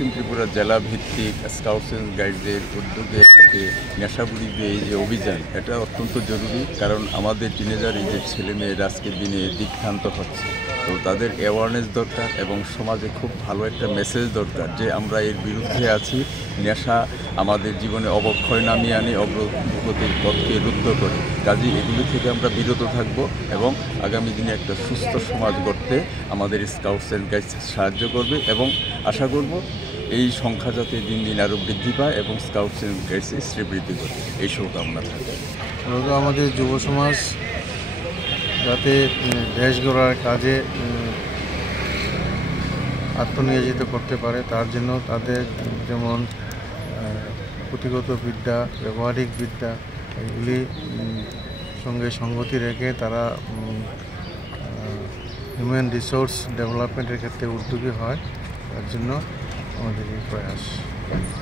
পশ্চিম ত্রিপুরা জেলা ভিত্তিক scouts and গাইডদের উদ্যোগে আজকে নেশা বিরোধী এই যে অভিযান, এটা অত্যন্ত জরুরি। কারণ আমাদের টিনেজার এই যে ছেলেমেয়েরা আজকের দিনে দিকভ্রান্ত হচ্ছে, তো তাদের অ্যাওয়ারনেস দরকার এবং সমাজে খুব ভালো একটা মেসেজ দরকার যে আমরা এর বিরুদ্ধে আছি। নেশা আমাদের জীবনে অবক্ষয় নামিয়ে আনে, অগ্রগতির পথকে রুদ্ধ করে। কাজেই এগুলি থেকে আমরা বিরত থাকব এবং আগামী দিনে একটা সুস্থ সমাজ গড়তে আমাদের স্কাউটস অ্যান্ড গাইডস সাহায্য করবে এবং আশা করব এই সংখ্যা যাতে দিন দিন আরও বৃদ্ধি পায় এবং স্কাউটস অ্যান্ড গাইডস শ্রীবৃদ্ধি করে, এই শুভকামনা থাকে। আমাদের যুব সমাজ যাতে দেশ গড়ার কাজে আত্মনিয়োজিত করতে পারে, তার জন্য তাদের যেমন পুঁথিগত বিদ্যা, ব্যবহারিক বিদ্যা, এগুলি সঙ্গে সঙ্গতি রেখে তারা হিউম্যান রিসোর্স ডেভেলপমেন্টের ক্ষেত্রে উদ্যোগী হয়। তার জন্য আমাদের এই প্রয়াস।